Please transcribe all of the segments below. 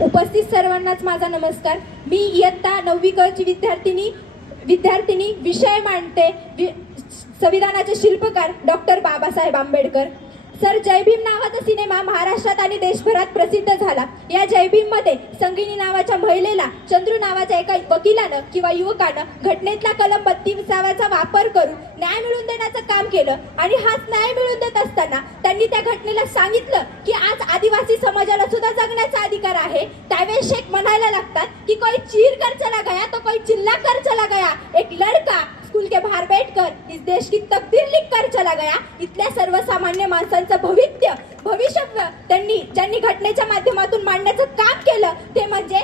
उपस्थित सर्वांनाच माझा नमस्कार. मी इयत्ता नववी कची विद्यार्थिनी विद्यार्थिनी विषय मांडते वि- संविधानाचे शिल्पकार डॉक्टर बाबासाहेब आंबेडकर. सर जय भीम नावाचा सिनेमा महाराष्ट्रात आणि देशभरात प्रसिद्ध झाला. या जय भीममध्ये संगिनी नावाच्या महिलेला चंद्रू नावाच्या एका वकिलानं किंवा युवकानं घटनेतला कलम बत्तीसावाचा वापर करून न्याय मिळवून देण्याचं काम केलं आणि हाच न्याय मिळवून देत असताना त्यांनी त्या घटनेला सांगितलं की आज आदिवासी समाजाला सुद्धा जगण्याचा अधिकार आहे. त्यावेळेस शेख म्हणायला लागतात की कोई चीर कर चला गया तो कोई चिल्ला कर चला गया. एक लड़का आंबेडकर इस देश की तकदीर लिख कर चला गया। इथल्या सर्वसामान्य माणसांचं भवित्य भविष्य त्यांनी ज्यांनी घटनेच्या माध्यमातून मांडण्याचं काम केलं ते म्हणजे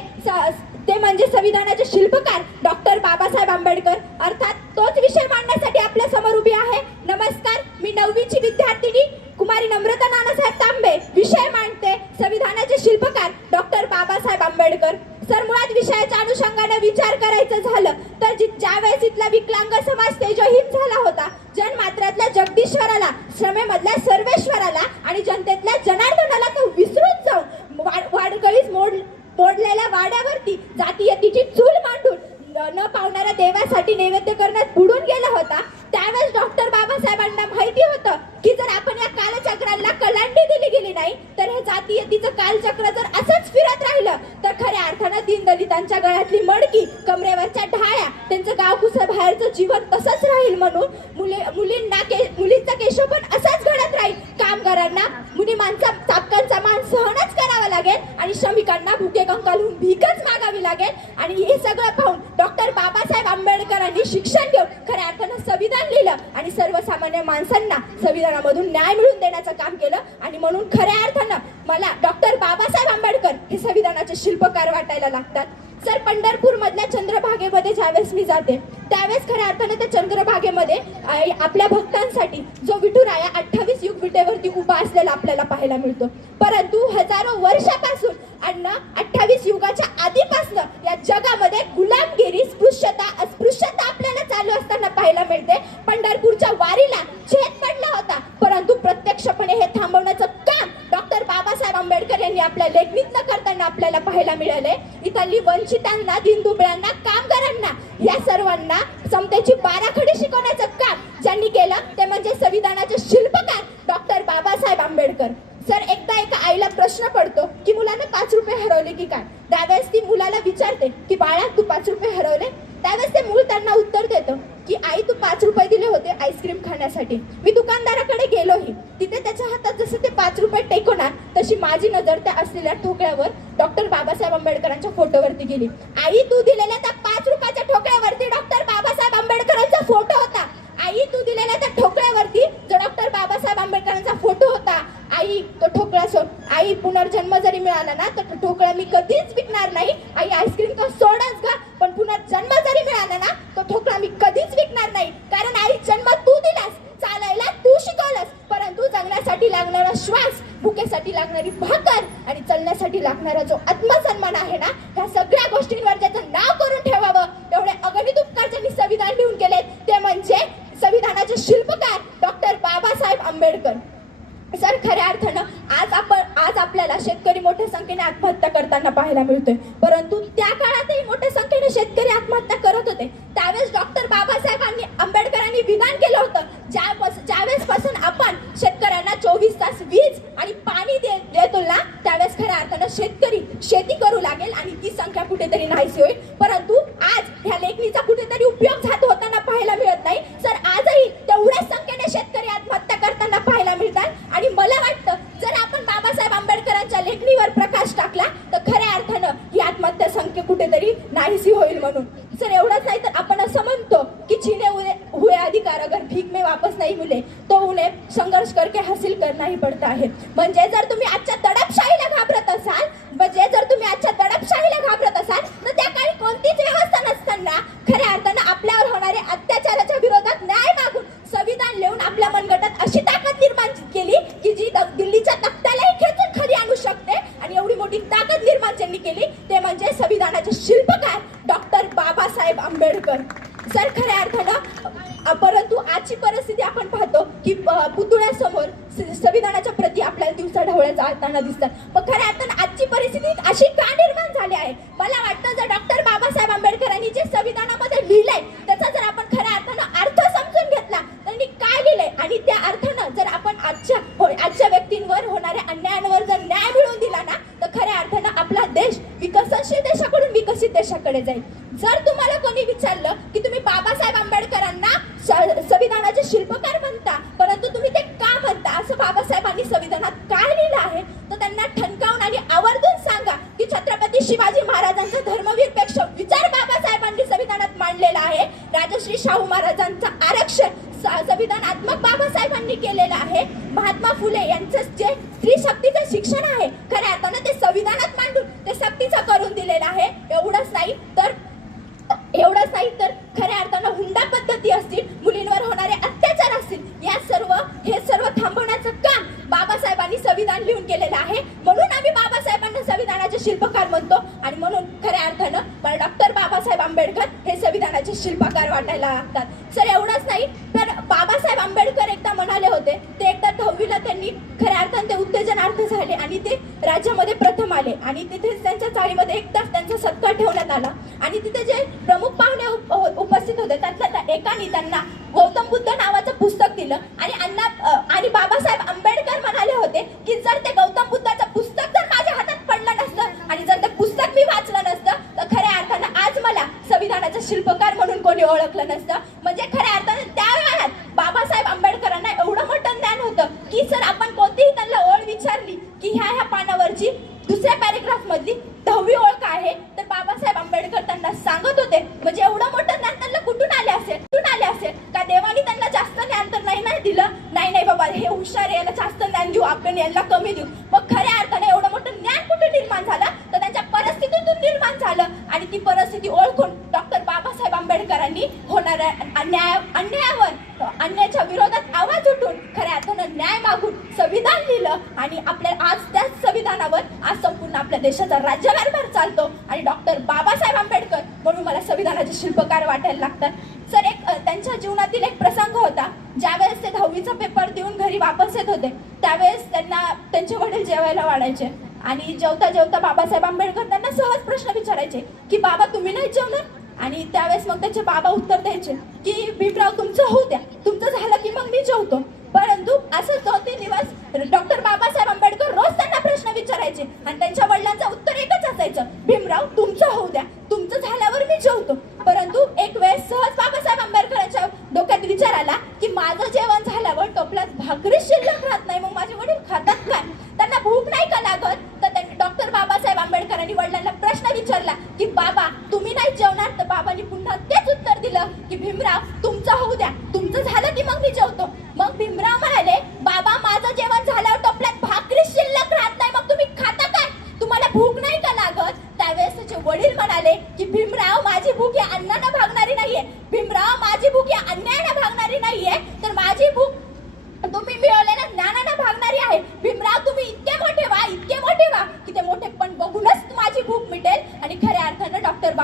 ते म्हणजे संविधानाचे शिल्पकार डॉक्टर बाबासाहेब आंबेडकर. अर्थात तोच विषय मांडण्यासाठी आपल्यासमोर उभी आहे. नमस्कार मी नववीची विद्यार्थिनी कुमारी नम्रता नानासाहेब तांबे. विषय मांडते संविधानाचे शिल्पकार डॉक्टर बाबासाहेब आंबेडकर. सर मुळात विषयाच्या अनुषंगाने विचार करायचं झालं तर ज्या ज्यावेळेस इथला विकलांग समाज तेजहीन झाला होता जनमात्रातल्या जगदीश्वराला श्रमेमधल्या सर्वेश्वराला आणि जनतेतल्या जनार्दनाला तो विसरून जाऊन वाड- वाडकळीस मोड मोडलेल्या वाड्यावरती जातीयतीची चूल मांडून न- न पावणाऱ्या देवासाठी नैवेद्य करण्यात बुडून गेला होता त्यावेळेस डॉक्टर बाबासाहेबांना माहिती होतं की जर आपण या कालचक्राला कलांडी दिली गेली नाही तर हे जातीयतीचं कालचक्र जर असंच फिरत राहिलं तर खऱ्या अर्थानं दीनदलितांच्या मडकी कमरेवरच्या ढाळ्या त्यांचं गावकुसं बाहेरचं जीवन तसंच राहील म्हणून मुली मुलींना के मुलींचा केशव पण असाच घडत राहील. कामगारांना मुली माणसा चापकांचा मान सहनच करावा लागेल आणि श्रमिकांना भुके कंकालून भीकच मागावी लागेल. आणि हे सगळं पाहून डॉक्टर बाबासाहेब आंबेडकरांनी शिक्षण घेऊन खऱ्या अर्थानं संविधान लिहिलं आणि सर्वसामान्य माणसांना संविधानामधून न्याय मिळवून देण्याचं काम केलं. आणि म्हणून खऱ्या अर्थानं मला डॉक्टर बाबासाहेब आंबेडकर हे संविधानाचे शिल्पकार वाटायला लागतात. तर पंढरपूर मधल्या चंद्रभागेमध्ये ज्यावेळेस मी जाते त्यावेळेस खऱ्या अर्थाने त्या चंद्रभागेमध्ये आपल्या भक्तांसाठी जो विठुराया अठ्ठावीस युग विटेवरती उभा असलेला आपल्याला पाहायला मिळतो. परंतु हजारो वर्षापासून अण्णा अठ्ठावीस युगाच्या आधीपासून या जगामध्ये गुलामगिरी स्पृश्यता अस्पृश्यता आपल्याला चालू असताना पाहायला मिळते. पंढर वारीला छेद पडला होता परंतु प्रत्यक्षपणे हे थांबवण्याचं काम डॉक्टर बाबासाहेब आंबेडकर यांनी आपल्या लेखणीतनं करताना आपल्याला पाहायला मिळाले इथली वंचितांना दिनदुबळ्यांना कामगारांना या सर्वांना समतेची बाराखडी शिकवण्याचं काम ज्यांनी केलं ते म्हणजे संविधानाचे शिल्पकार डॉक्टर बाबासाहेब आंबेडकर. सर एकदा एका आईला प्रश्न पडतो की मुलानं पाच रुपये हरवले की काय? त्यावेळेस ती मुलाला विचारते की बाळा तू पाच रुपये हरवले? त्यावेळेस ते मूल त्यांना उत्तर देतं की आई तू पाच रुपये दिले होते आईस्क्रीम खाण्यासाठी. मी दुकानदाराकडे गेलोही. तिथे त्याच्या हातात जसं ते पाच रुपये टेकवणार तशी माझी नजर ठोकळ्यावर डॉक्टर बाबासाहेब आंबेडकरांच्या फोटोवरती गेली. आई तू दिलेल्या त्या पाच रुपयाच्या ठोकळ्यावरती डॉक्टर बाबासाहेब आंबेडकरांचा फोटो होता. आई तू दिलेल्या त्या ठोकळ्यावरती जो डॉक्टर बाबासाहेब आंबेडकरांचा फोटो होता. आई तो ठोकळा सोड. आई पुनर्जन्म जरी मिळाला ना तर ठोकळा मी कधीच विकणार नाही. आई आईस्क्रीम तो सोडच गा. पण पुनर्जन्म जरी मिळाला ना तो ठोकळा मी कधीच विकणार नाही. कारण आई जन्म तू दिलास. चालायला तू शिकवलंस. परंतु जगण्यासाठी लागणारा श्वास भुकेसाठी लागणारी भाकर आणि चलण्यासाठी लागणारा जो आत्मसन्मान आहे ना ह्या सगळ्या गोष्टींवर त्याचं नाव करून ठेवावं एवढे अगणित उपकार त्यांनी संविधान लिहून केलेत. ते म्हणजे संविधानाचे शिल्पकार डॉक्टर बाबासाहेब आंबेडकर. सर खऱ्या अर्थानं आज आपण आज आपल्याला शेतकरी मोठ्या संख्येने आत्महत्या करताना पाहायला मिळतोय. परंतु त्या काळातही मोठ्या संख्येने शेतकरी आत्महत्या करत होते. त्यावेळेस डॉक्टर बाबासाहेबांनी आंबेडकरांनी विधान केलं होतं. ज्या ज्यावेळेस पासून आपण शेतकऱ्यांना चोवीस तास वीज आणि पाणी दे देतो ना त्यावेळेस खऱ्या अर्थानं शेतकरी शेती करू लागेल आणि ती संख्या कुठेतरी नाहीशी होईल. परंतु आज ह्या लेखणीचा कुठेतरी उपयोग झात होताना पाहायला मिळत नाही. सर आजही तेवढ्याच संख्येने शेतकरी आत्महत्या करताना पाहायला मिळतात. आणि मला वाटतं जर आपण बाबासाहेब आंबेडकरांच्या लेखणीवर प्रकाश टाकला तर खऱ्या अर्थानं ही आत्महत्या संख्या कुठेतरी नाहीशी होईल म्हणून. सर एवढंच नाही तर आपण असं म्हणतो की जिने हुए हुए अधिकार अगर भीक में वापस नाही मिले तो उन्हें संघर्ष करके हासिल करना ही पड़ता है. म्हणजे जर तुम्ही आजच्या दडपशाहीला घाबरत असाल म्हणजे जर तुम्ही आजच्या दडपशाहीला घाबरत असाल तर त्या काळी कोणतीच व्यवस्था नसताना खऱ्या अर्थानं आपल्यावर होणारे अत्याचाराच्या विरोधात न्याय मागून संविधान लिहून आपल्या मनगटात अशी ताकद निर्माण केली की जी दिल्लीच्या तख्त्यालाही खेचून खाली आणू शकते. आणि एवढी मोठी ताकद निर्माण ज्यांनी केली ते म्हणजे संविधानाचे शिल्पकार डॉक्टर बाबासाहेब आंबेडकर. सर खऱ्या अर्थानं परंतु आजची परिस्थिती आपण पाहतो की अ, पुतळ्यासमोर संविधानाच्या प्रती आपल्याला दिवसा ढवळ्या जाताना दिसतात. पण खऱ्या अर्थानं आजची परिस्थिती अशी जर तुम्हाला कोणी विचारलं की तुम्ही बाबासाहेब आंबेडकरांना संविधानाचे शिल्पकार म्हणता परंतु तुम्ही ते का म्हणता असं बाबासाहेबांनी संविधानात काय लिहिलं आहे? तर त्यांना ठणकावून आणि आवर्जून सांगा की छत्रपती शिवाजी महाराजांचा धर्मनिरपेक्ष विचार बाबासाहेबांनी संविधानात मांडलेला आहे. राजश्री शाहू महाराजांचं आरक्षण स- संविधानात्मक बाबासाहेबांनी केलेलं आहे. महात्मा फुले यांचं जे स्त्री शक्तीचं शिक्षण आहे खऱ्या अर्थानं ते संविधानात मांडून ते सक्तीचं करून दिलेलं आहे एवढंच नाही तर एवढंच नाही तर खऱ्या अर्थानं हुंडा पद्धती असतील मुलींवर होणारे अत्याचार असतील या सर्व हे सर्व थांबवण्याचं काम बाबासाहेबांनी संविधान लिहून केलेलं आहे. म्हणून आम्ही बाबासाहेबांना संविधानाचे शिल्पकार म्हणतो. आणि म्हणून खऱ्या अर्थानं मला डॉक्टर बाबासाहेब आंबेडकर हे संविधानाचे शिल्पकार वाटायला लागतात. सर एवढंच नाही तर बाबासाहेब आंबेडकर एकदा म्हणाले होते ते एकदा दहावीला त्यांनी खऱ्या अर्थाने ते उत्तेजनार्थ झाले आणि ते राज्यामध्ये प्रथम आले. आणि तिथेच त्यांच्या चाळीमध्ये एकदाच त्यांचा सत्कार ठेवण्यात आला. आणि तिथे जे प्रमुख पाहुणे उप- उपस्थित होते त्यातल्या त्या एकाने त्यांना गौतम बुद्ध नावाचं पुस्तक दिलं. आणि अण्णा आणि बाबासाहेब आंबेडकर म्हणाले होते की जर ते गौतम बुद्धाचं पुस्तक जर माझ्या हातात पडलं नसतं आणि जर ते पुस्तक मी वाचलं नसतं तर खऱ्या अर्थानं आज मला संविधानाचा शिल्पकार म्हणून कोणी ओळखलं नसतं. म्हणजे खऱ्या अर्थानं त्या काळात बाबासाहेब आंबेडकरांना एवढं मोठं ज्ञान होतं की सर आपण कोणतीही त्यांना ओळ विचारली की ह्या ह्या पानावरची दुसऱ्या पॅरेग्राफ मधली दहावी ओळख आहे तर बाबासाहेब आंबेडकर त्यांना सांगत होते. म्हणजे एवढं मोठं ज्ञान त्यांना कुठून आले असेल कुठून आले असेल का देवानी त्यांना जास्त ज्ञान तर नाही नाही दिलं नाही नाही बाबा हे हुशार आहे, याला देऊ आपण यांना कमी देऊ. मग खऱ्या अर्थाने एवढं मोठं ज्ञान कुठे निर्माण झालं? तर त्यांच्या परिस्थितीतून निर्माण झालं. आणि ती परिस्थिती ओळखून डॉक्टर बाबासाहेब आंबेडकरांनी होणाऱ्या अन्याय अन्यायावर अन्यायाच्या विरोधात आवाज उठून खऱ्या अर्थानं न्याय मागून संविधान लिहिलं. आणि आपल्या आज त्याच संविधानावर आज संपूर्ण आपल्या देशाचा राज्यकारभार चालतो. आणि डॉक्टर बाबासाहेब आंबेडकर म्हणून मला संविधानाचे शिल्पकार वाटायला लागतात. सर एक त्यांच्या जीवनातील एक प्रसंग होता. ज्यावेळेस ते दहावीचा पेपर देऊन घरी वापस येत होते. त्यावेळेस त्यांना त्यांचे वडील जेवायला वाढायचे. आणि जेवता जेवता बाबासाहेब आंबेडकर त्यांना सहज प्रश्न विचारायचे की बाबा तुम्ही नाही जेवणार? आणि त्यावेळेस मग त्याचे बाबा उत्तर द्यायचे की भीमराव तुमचं होऊ द्या. तुमचं झालं की मग मी जेवतो. परंतु असं दोन तीन दिवस डॉक्टर बाबासाहेब आंबेडकर रोज त्यांना प्रश्न विचारायचे आणि त्यांच्या वडिलांचं उत्तर एकच असायचं भीमराव तुमचं होऊ द्या. तुमचं झाल्यावर मी जेवतो. परंतु एक वेळेस सहज बाबासाहेब आंबेडकरांच्या डोक्यात विचार आला की माझं जेवण झाल्यावर टोपल्यात भाकरी शिल्लक राहत नाही मग माझे वडील खातात काय त्यांना भूक नाही का लागत तर त्यांनी डॉक्टर बाबासाहेब आंबेडकरांनी वडिलांना प्रश्न विचारला की बाबा तुम्ही नाही जेवणार तर बाबांनी पुन्हा तेच उत्तर दिलं की भीमराव तुमचं होऊ द्या तुमचं झालं की मग मी जेवतो मग भीमराव म्हणाले बाबा माझं जेवण झाल्यावर टोपल्यात भाकरी शिल्लक राहत नाही मग तुम्ही खाता काय तुम्हाला भूक नाही का लागत त्यावेळेस त्याचे वडील म्हणाले की भीमराव माझी भूक या अन्नानं भागणारी नाहीये भीमराव माझी भूक या अन्यायानं भागणारी नाहीये तर माझी भूक तुम्ही मिळवलेल्या ज्ञानानं भागणारी आहे भीमराव तुम्ही इतके मोठे व्हा इतके मोठे व्हा की ते मोठे पण बघूनच माझी भूक मिटेल आणि खऱ्या अर्थानं डॉक्टर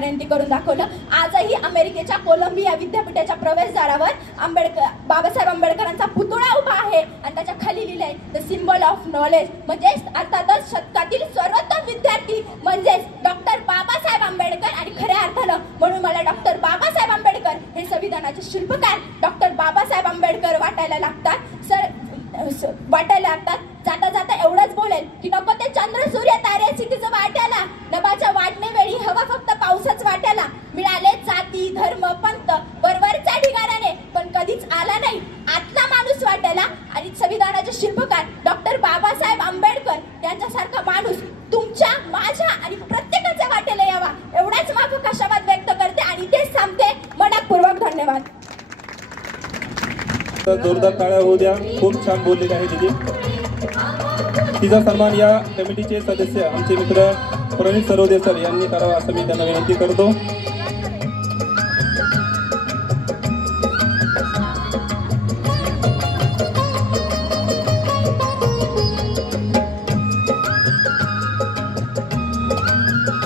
बाबासाहेब करून दाखवलं. आजही अमेरिकेच्या कोलंबिया विद्यापीठाच्या प्रवेशद्वारावर आंबेडकर बाबासाहेब आंबेडकरांचा पुतळा उभा आहे. आणि त्याच्याखाली लिहिलंय द सिम्बॉल ऑफ नॉलेज म्हणजे अर्थातच शतकातील सर्वोत्तम विद्यार्थी म्हणजेच डॉक्टर बाबासाहेब आंबेडकर आणि खऱ्या अर्थानं म्हणून मला डॉक्टर बाबासाहेब आंबेडकर हे संविधानाचे शिल्पकार डॉक्टर बाबासाहेब आंबेडकर वाटायला लागतात सर स- वाटायला लागतात जाता जाता एवढंच बोलेल की नको ते चंद्र सूर्य तारे तिचं वाट्याला नभाच्या वाढणे वेळी हवा फक्त पावसाच वाट्याला मिळाले जाती धर्म पंत वरवरच्या ढिगाऱ्याने. पण कधीच आला नाही. आतला माणूस वाटायला आणि संविधानाचे शिल्पकार डॉक्टर बाबासाहेब आंबेडकर यांच्यासारखा माणूस तुमच्या माझ्या आणि प्रत्येकाच्या वाटेला यावा. एवढाच माफ कशाबाद व्यक्त करते आणि तेच सांगते. मनापूर्वक धन्यवाद. जोरदार टाळ्या होऊ द्या. खूप छान बोललेली आहे तिथे तिचा सन्मान या कमिटीचे सदस्य आमचे मित्र प्रणित सरोदे सर यांनी करावा असं मी त्यांना विनंती करतो.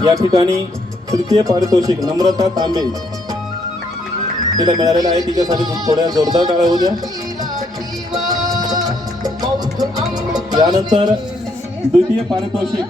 या ठिकाणी तृतीय पारितोषिक नम्रता तांबे. तिला मिळालेलं आहे तिच्यासाठी थोड्या जोरदार टाळ्या होऊ द्या. यानंतर द्वितीय पारितोषिक